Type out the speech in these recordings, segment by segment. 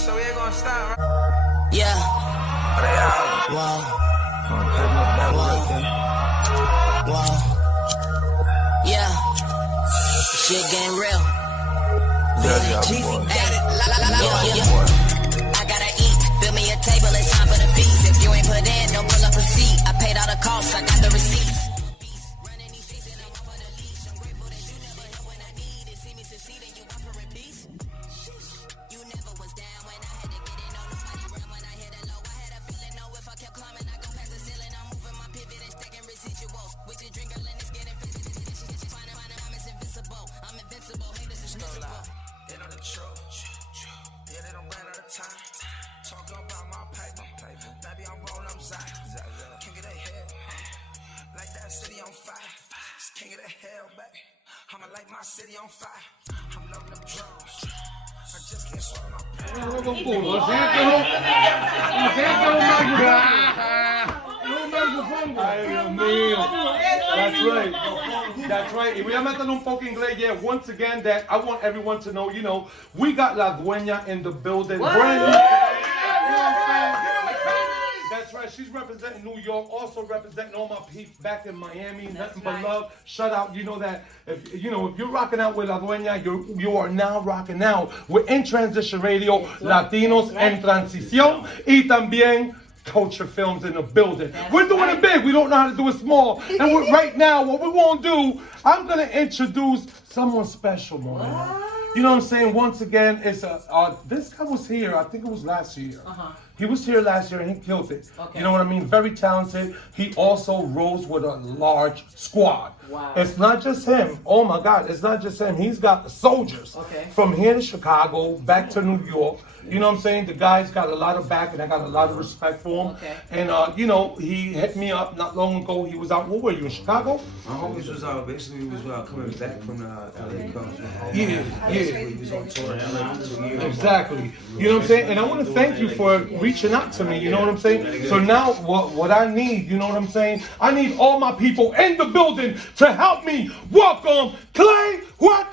So we ain't gonna stop, right? Yeah. Wow. Whoa. Yeah. Shit getting real. Cheesy got it. I gotta eat. Build me a table, it's time for the feast. If you ain't put in, don't pull up a seat. I paid all the costs, I got the receipts. Running these streets and I'm off on the leash. I'm grateful that you never help when I need it. See me succeed and you offering peace. You never was down when I had to get it. No, nobody run when I hit it low. I had a feeling, no, if I kept climbing, I go past the ceiling. I'm moving my pivot and stacking residuals. With your drink, girl, and it's getting physical. Finding my name, I'm invincible. I'm invincible. Hey, this is miserable. They know the truth. Yeah, they don't run out of time. Talk about my paper. Baby, I'm rolling up Zion. King of the hill. Like that city on fire. It's king of the hill, baby. I'ma light my city on fire. I'm loading up drones. I just can't swallow my That's right. Y voy a meter un poco inglés. Yeah, once again, that I want everyone to know, we got La Dueña in the building. Brand new. That's right. She's representing New York, also representing all my peeps back in Miami. Nothing but love. Shout out. You know that if you're rocking out with La Dueña, you are now rocking out with In Transition Radio, Latinos en Transición, y también Culture Films in the building. We're doing it big. We don't know how to do it small. And right now, what we won't do, I'm gonna introduce someone special, man. You know what I'm saying? Once again, it's this guy was here. I think it was last year. He was here last year and he killed it. Okay. You know what I mean? Very talented. He also rose with a large squad. Wow. It's not just him. Oh my God, it's not just him. He's got the soldiers from here to Chicago, back to New York. You know what I'm saying? The guy's got a lot of back and I got a lot of respect for him. Okay. And he hit me up not long ago. He was out, where were you, in Chicago? My homies was basically coming back from the LA coast. Yeah. He was on tour in LA for 2 years. Exactly. You know what I'm saying? And I want to thank you for reaching out to me. You know what I'm saying? So now what I need, you know what I'm saying? I need all my people in the building to help me welcome Clay Huete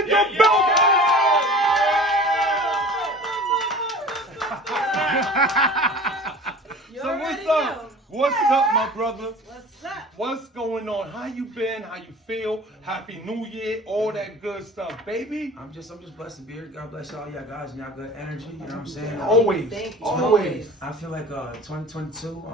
in the building! So what's up? What's up, my brother? What's up? What's going on? How you been? How you feel? Happy New Year, all that good stuff, baby. I'm just blessed to be here. God bless all y'all guys and y'all good energy. You know what I'm saying? Always. Thank you. Always. I feel like 2022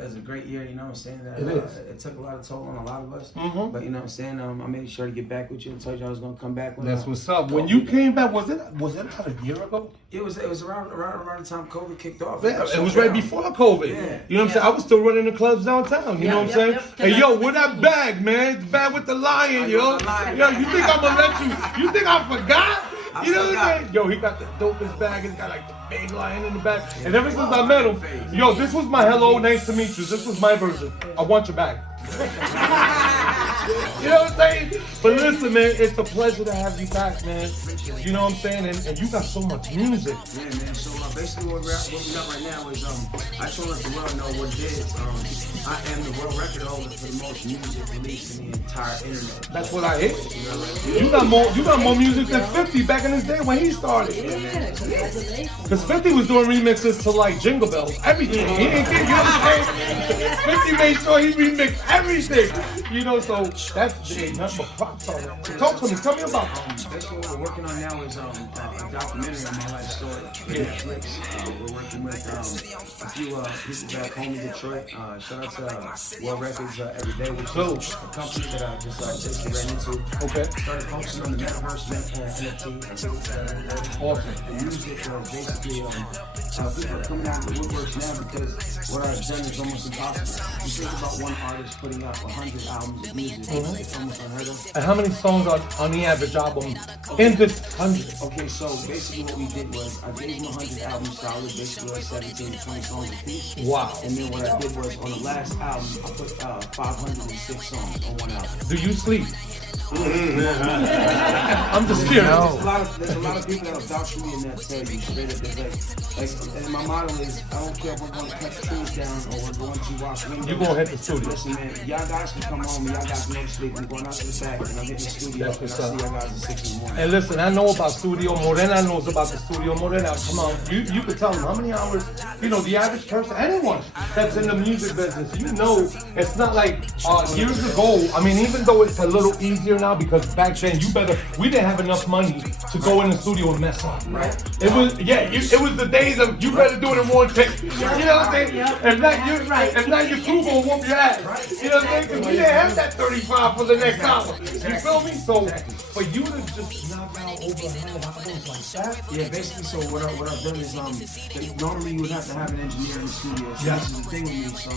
is a great year. You know what I'm saying? That, It is. It took a lot of toll on a lot of us. Mm-hmm. But you know what I'm saying? I made sure to get back with you and told you I was gonna come back. That's what's up. When you came back, was it about a year ago? It was around the time COVID kicked off. Yeah, it was right before COVID. Yeah. You know what I'm saying? I was still running the clubs downtown. You know what I'm saying? Hey, yo, where that bag, man? The bag with the lion, yo. Yo, you think I'm gonna let you? You think I forgot? You know what I'm saying? Yo, he got the dopest bag. He's got like the big lion in the back. And ever since I met him, yo, this was my hello, nice to meet you. This was my version. I want your bag. You know what I'm saying? But listen, man, it's a pleasure to have you back, man. You know what I'm saying? And you got so much music. Yeah, man. So basically what we got right now is I just want to let the world know what it is. I am the world record holder for the most music released in the entire internet. That's what I hear. You got more music than 50 back in his day when he started. Yeah, congratulations. Because 50 was doing remixes to like Jingle Bells, everything. He didn't get, you know what I'm saying? 50 made sure he remixed everything. You know, so that's nothing but props on it. So talk to me, tell me about it. Basically what we're working on now is a documentary on my life story for Netflix. We're working with a few people back home in Detroit. Shout out to World Records Every Day, which is a company that I just basically ran into. Okay. Started focusing on the metaverse NFT. Awesome. The music basically people are coming out of the woodworks now because what I've done is almost impossible. You think about one artist putting out 100 albums of music. It's almost unheard of. And how many songs are on the average album in this 100? Okay, so basically what we did was I gave them 100 albums solid, basically like 17 to 20 songs a piece. Wow. And then what I did was on the last album, I put 506 songs on one album. Do you sleep? I'm just curious. There's a lot of people that'll vouch for me and that tell you straight up. There's like, and my motto is, I don't care if we're going to cut the trees down or we're going to wash windows. You gonna hit the studio. Listen, man, y'all guys can come home and y'all guys can go to sleep. I'm going out to the back and I'm hitting the studio That's and I what's see up. y'all guys at 6 in the morning. And listen, I know about studio. Morena knows about the studio. Morena, come on. You could tell them how many hours, you know, the average person, anyone that's in the music business, you know, it's not like years ago. I mean, even though it's a little easier now because back then we didn't have enough money to go in the studio and mess up. Right. It was the days of you better do it in one take. You know what I'm saying? If not, your crew gonna whoop your ass. You know what I'm saying? Because we didn't have that 35 for the next hour. You feel me? So for you to just knock out over 100 hours like that. Yeah, basically, so what I've done is, normally you would have to have an engineer in the studio. So this is the thing with me. So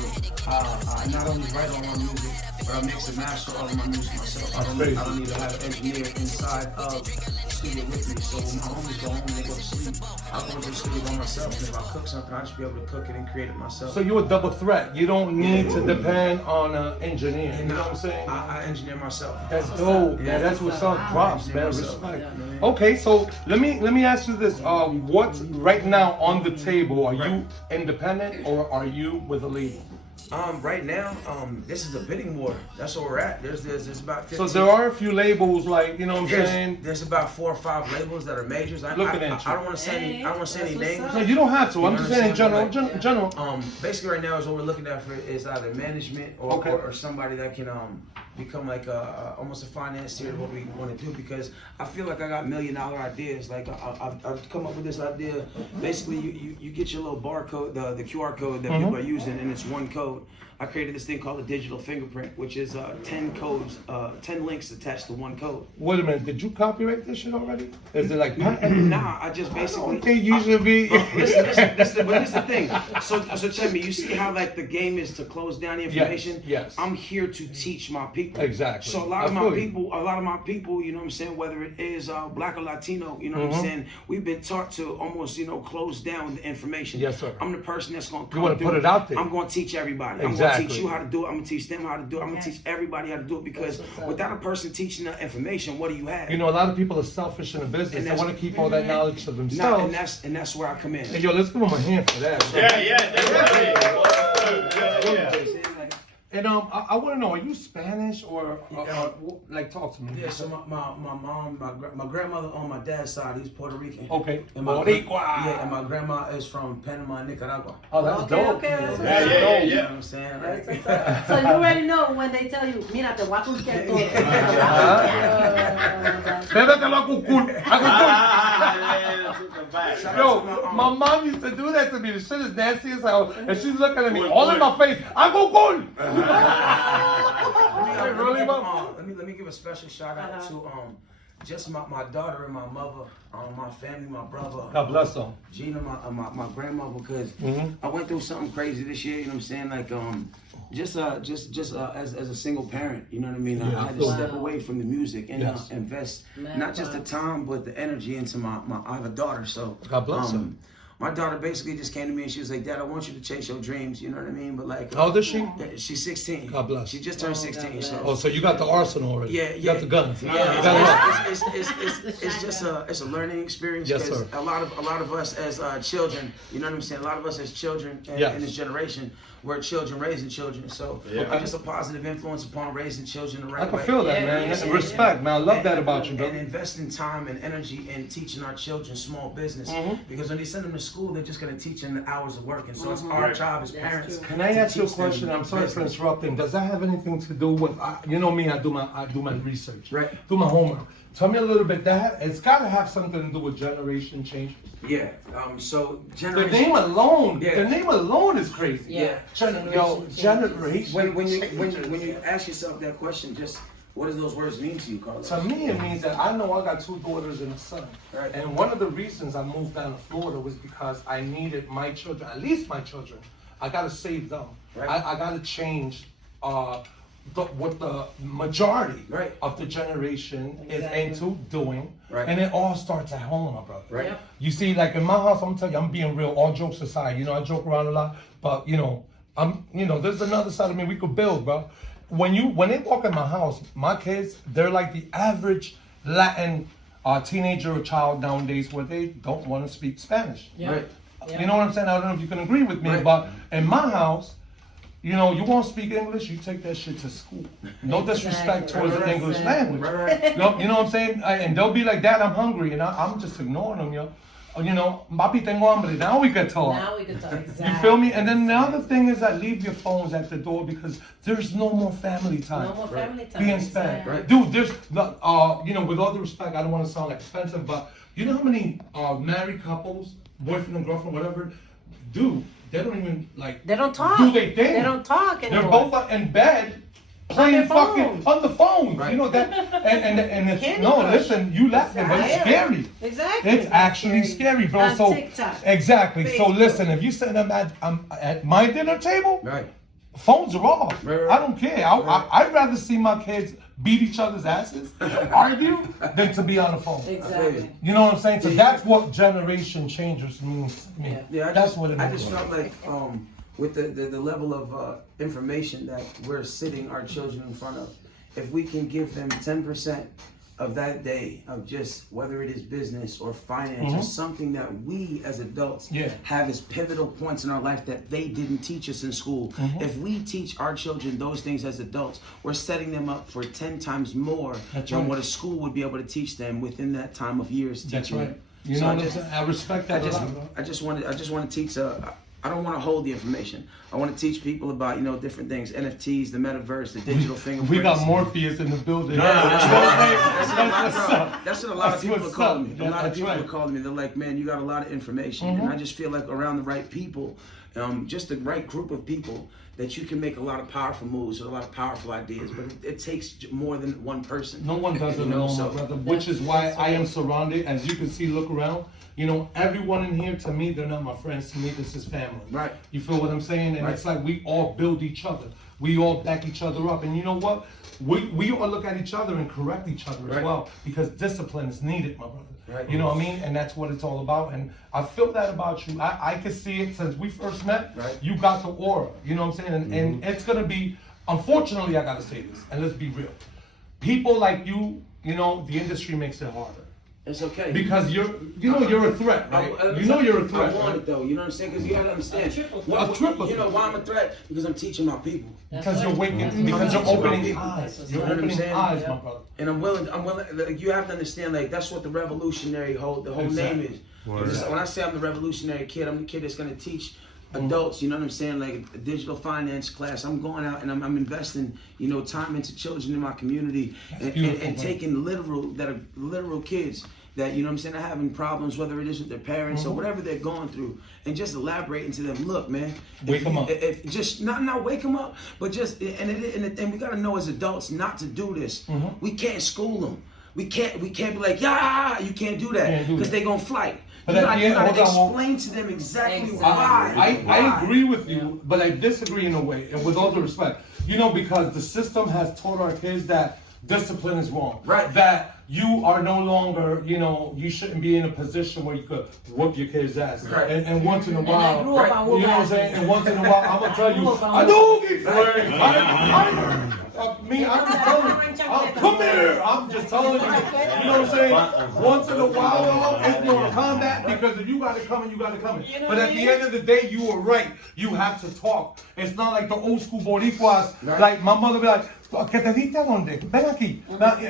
I not only write all my music, but I mix and master all of my music myself. I don't need to have an engineer inside of the studio with me. So when my homies go home and they go to sleep, I go to the studio by myself. And if I cook something, I just be able to cook it and create it myself. So you're a double threat. You don't need to depend on an engineer. You know what I'm saying? I engineer myself. That's dope. Yeah, that's what's up. Props, man. Respect. Okay, so let me ask you this. What's right now on the table? Are you independent or are you with a label? Right now, this is a bidding war. That's where we're at. There's about 15. So there are a few labels, like, you know what I'm saying? There's about 4 or 5 labels that are majors. I don't want to say any names. No, you don't have to. I'm just saying in general. General. Basically, right now is what we're looking at for is either management or somebody that can become like almost a financier of what we want to do, because I feel like I got $1 million ideas. Like I've come up with this idea. Basically, you get your little barcode, the QR code that people are using, and it's one code. I created this thing called a digital fingerprint, which is 10 codes, 10 links attached to one code. Wait a minute, did you copyright this shit already? Is it like Nah, I just basically. They usually be. Listen, but here's the thing. So check me. You see how like the game is to close down the information? Yes. I'm here to teach my people. Exactly. So a lot of my people, you know what I'm saying, whether it is Black or Latino, you know what I'm saying, we've been taught to almost, close down the information. Yes, sir. I'm the person that's gonna come. You want to put it out there. I'm gonna teach everybody. I'm Exactly. gonna teach you how to do it. I'm gonna teach them how to do it. I'm gonna teach everybody how to do it, because without a person teaching the information, what do you have? You know, a lot of people are selfish in the business. They want to keep all that knowledge to themselves. And that's where I come in. Hey, yo, let's give them a hand for that. And I want to know, are you Spanish or like, talk to me? Yeah, so my mom, my grandmother on my dad's side, he's Puerto Rican. Okay. And and my grandma is from Panama, Nicaragua. Oh, that's dope. Okay. You know what I'm saying? Like, So you already know when they tell you, mira, te voy a cuquear todo. Yo, my mom used to do that to me. The shit is nasty as hell. And she's looking at me all in my face. I go cool. Let me give a special shout out to just my daughter and my mother, my family, my brother. God bless them. Gina, my grandmother, because I went through something crazy this year. You know what I'm saying? Like just as a single parent, you know what I mean? I had to step away from the music and invest not just the time but the energy into my I have a daughter, so God bless her. My daughter basically just came to me and she was like, Dad, I want you to chase your dreams, you know what I mean? But like, how old is she? She's 16. God bless. She just turned 16. So you got the arsenal already. Yeah, You got the guns. It's just a learning experience. Yes, sir. A lot of us as children, you know what I'm saying? A lot of us as children in this generation, we're children raising children. So I'm just a positive influence upon raising children the right way. I can feel that, man. Respect, man. I love that about you, bro. And investing time and energy in teaching our children small business. Because when they send them to school, they're just going to teach them the hours of working. So it's our job as parents. Can I ask you a question? I'm sorry for interrupting. Does that have anything to do with, you know me, I do my research. Right. Do my homework. Tell me a little bit. It's got to have something to do with generation change. Yeah. So the name alone. Yeah. The name alone is crazy. Yeah. Generation. When you ask yourself that question, just what does those words mean to you, Carlos? To me, it means that I know I got 2 daughters and a son. Right. And one of the reasons I moved down to Florida was because I needed my children, at least my children. I got to save them. Right. I got to change what the majority of the generation is into doing. Right. And it all starts at home, my brother. Right. Yep. You see, like in my house, I'm telling you, I'm being real, all jokes aside. You know, I joke around a lot, but there's another side of me we could build, bro. when they walk in my house, my kids, they're like the average Latin teenager or child nowadays where they don't want to speak Spanish. Yeah. Right. Yeah. You know what I'm saying? I don't know if you can agree with me, Right. but in my house, you know, you want to speak English, you take that shit to school. No disrespect Exactly. towards the Right. English Exactly. language. Right. You know what I'm saying? And they'll be like, Dad, I'm hungry, and I'm just ignoring them, yo. You know, papi, tengo hambre. Now we can talk. Now we can talk. Exactly. You feel me? And then the other thing is that leave your phones at the door because there's no more family time. No more family time. Being spent. Exactly. Right. Dude, there's, you know, with all due respect, I don't want to sound like offensive, but you know how many married couples, boyfriend and girlfriend, whatever, dude, they don't even, like, They don't talk. do they think? They don't talk anymore. They're both in bed playing their fucking phone. on the phone. Right. You know that, and it's Candy no. Crush. Listen, you laughing, but it's Exactly. scary. Exactly. It's actually scary, bro. On So TikTok, exactly. So Facebook. listen, if you sit at my dinner table, Right. phones are off. Right. I don't care. I'd rather see my kids beat each other's asses, argue, than to be on the phone. Exactly. You know what I'm saying? So that's what generation changers means to me. Yeah, That's what it I means. just felt like with the level of information that we're sitting our children in front of, if we can give them 10% of that day of just whether it is business or finance or something that we as adults have as pivotal points in our life that they didn't teach us in school. If we teach our children those things as adults, we're setting them up for 10 times more than what a school would be able to teach them within that time of years. That's teaching right. them. You So know I what I'm just- saying? I respect that a lot, bro. I just want to teach. I don't want to hold the information. I want to teach people about different things, NFTs, the metaverse, the digital fingerprints. We got Morpheus in the building. That's what a lot of people are calling me. A lot of people are Right. calling me. They're like, man, you got a lot of information, and I just feel like around the right people, just the right group of people, that you can make a lot of powerful moves or a lot of powerful ideas. But it takes more than one person. No one does it You know, alone, so- my brother, which is why I am surrounded. As you can see, look around. You know, everyone in here, to me, they're not my friends. To me, this is family. Right. You feel what I'm saying? And Right. it's like we all build each other. We all back each other up. And you know what? We all look at each other and correct each other as Right. well. Because discipline is needed, my brother. Right. You know what I mean? And that's what it's all about. And I feel that about you. I can see it since we first met. Right. You got the aura. You know what I'm saying? And it's going to be, unfortunately, I got to say this. And let's be real. People like you, you know, the industry makes it harder. It's okay. Because you're a threat, right? You know you're a threat, I want right? it though. You know what I'm saying? Because you gotta understand. A triple You know threat. why I'm a threat? Because I'm teaching my people. Because you're waking, Mhm. because you're Mhm. opening Mhm. eyes. That's You're what I'm opening saying. eyes, Yeah. my brother. And I'm willing. Like, you have to understand. Like that's what the revolutionary the whole name Exactly. is. Because when I say I'm the revolutionary kid, I'm the kid that's gonna teach adults. You know what I'm saying? Like a digital finance class. I'm going out and I'm investing. Time into children in my community and beautiful, man. taking literal kids. That, you know what I'm saying, are having problems, whether it is with their parents or whatever they're going through, and just elaborating to them, look, man, Wake 'em up. If just not wake them up, but just and we gotta know as adults not to do this. We can't school them. We can't be like, yeah, you can't do that Can't do because that. they're gonna fight. But You at gotta, the end, you gotta hold on, explain to them exactly Exactly. why. I agree with you, but I disagree in a way, and with all due respect. Because the system has taught our kids that discipline is wrong. Right. That you are no longer, you shouldn't be in a position where you could whoop your kid's ass. Right. And once in a And I while, grew up on you know what I'm whoop saying? asses. And once in a while, I'm gonna tell you, I know he friend. I'm just telling you. Come here. I'm just telling you. You know what I'm saying? Once in a while, though, it's no combat because if you got it coming, you got it coming. But at the end of the day, you were right. You have to talk. It's not like the old school Boricuas. Right. Like my mother be like, ¿Qué te diste donde? Ven aquí.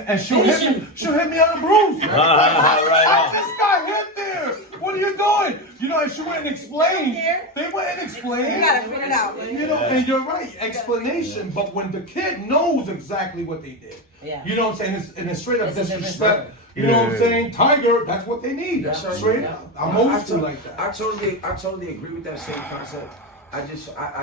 And she'll hit me on the bruise. I just got hit there. What are you doing? And she went and explained. They went and explained. You gotta figure it out. And you're right, explanation. But when the kid knows exactly what they did, Yeah. you know what I'm saying? And it's straight up It's a different disrespect. story. You know what I'm saying? Tiger, that's what they need. That's right. Straight Yeah. up. I'm old school like that. I totally agree with that same concept. I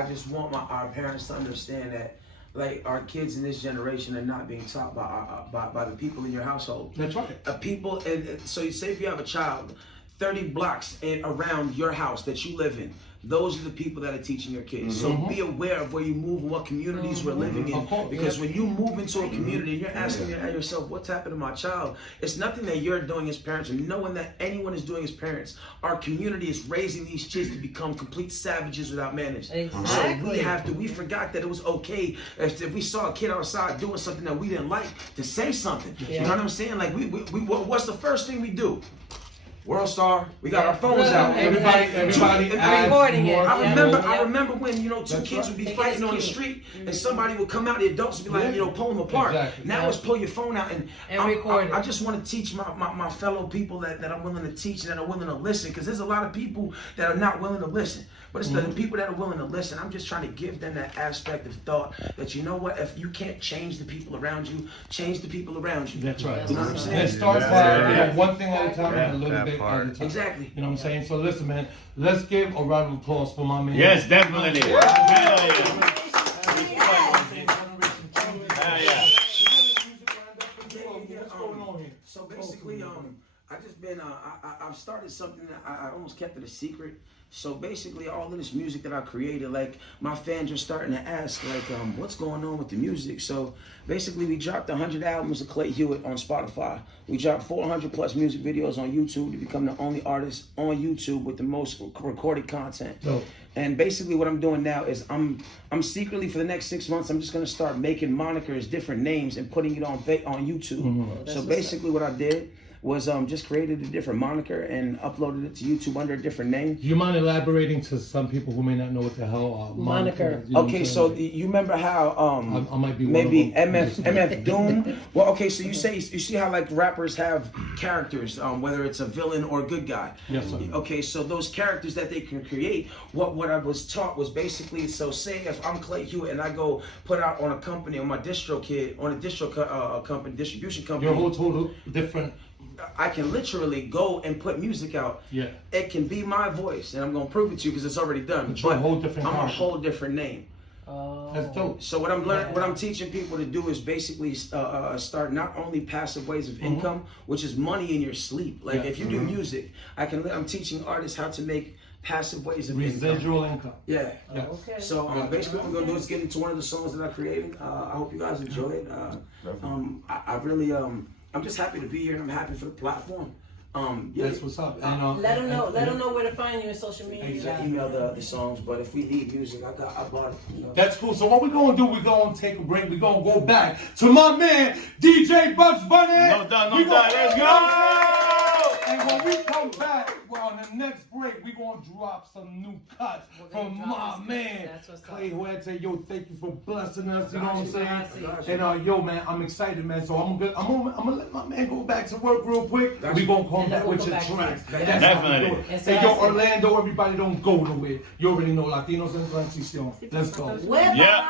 just want our parents to understand that, like, our kids in this generation are not being taught by the people in your household. That's right. People, and so you say if you have a child, 30 blocks around your house that you live in. Those are the people that are teaching your kids. So be aware of where you move and what communities we're living in. Because when you move into a community and you're asking yourself, what's happened to my child? It's nothing that you're doing as parents and knowing that anyone is doing as parents. Our community is raising these kids to become complete savages without manners. Exactly. So we forgot that it was okay if we saw a kid outside doing something that we didn't like to say something. You know what I'm saying? Like what's the first thing we do? World Star, we got our phones out. Everybody recording it. I remember when, two kids would be fighting on the street and somebody would come out, the adults would be like, pull them apart. Exactly. Now it's pull your phone out and record it. I just want to teach my fellow people that I'm willing to teach and that are willing to listen, because there's a lot of people that are not willing to listen. But it's the people that are willing to listen. I'm just trying to give them that aspect of thought that, you know what, if you can't change the people around you, change the people around you. That's right. You know what I'm saying? And it starts by one thing at a time and a little bit at a time. Exactly. You know what I'm saying? So listen, man, let's give a round of applause for my man. Yes, definitely. Hell yeah. So basically, I just been, I've started something that I almost kept it a secret. So basically, all of this music that I created, like my fans are starting to ask, like, what's going on with the music? So basically, we dropped 100 albums of Clay Hewitt on Spotify. We dropped 400 plus music videos on YouTube to become the only artist on YouTube with the most recorded content. Dope. And basically, what I'm doing now is I'm secretly for the next 6 months, I'm just gonna start making monikers, different names, and putting it on YouTube. So basically, what I did was just created a different moniker and uploaded it to YouTube under a different name. Do you mind elaborating to some people who may not know what the hell moniker is? You know Okay, so you remember how I might be maybe one of them. MF Doom? Well, okay, so you see how like rappers have characters, whether it's a villain or a good guy. Yes, sir. Okay, so those characters that they can create, what I was taught was basically, so say if I'm Clay Hewitt and I go put out on a company, on my distro kid, on a company, distribution company. Your whole total different. I can literally go and put music out. Yeah. It can be my voice, and I'm gonna prove it to you because it's already done. But you're a whole different I'm a character. whole different name. That's dope. So what I'm teaching people to do is basically start not only passive ways of income, which is money in your sleep. Like if you do music, I'm teaching artists how to make passive ways of Residual income. Yeah. Yes. Okay. So basically what we're gonna do is get into one of the songs that I created. I hope you guys enjoy it. I really I'm just happy to be here and I'm happy for the platform. Yeah. That's what's up. And, Let them know. Let them know where to find you in social media. Exactly. Email the songs, but if we need music, I bought it. You know. that's cool. So what we're gonna do? We're gonna take a break. We're gonna go back to my man DJ Bugs Bunny. No doubt, no doubt. Let's go. And when we come back, well, on the next break, we're gonna drop some new cuts from my man Clay Huete. Yo, thank you for blessing us. You know what I'm saying? And yo, man, I'm excited, man. So I'm gonna let my man go back to work real quick. We're gonna come back with your tracks. That's how we do it. Hey, yo, Orlando, everybody don't go nowhere. You already know Latinos EnTranscion. Let's go. Yeah.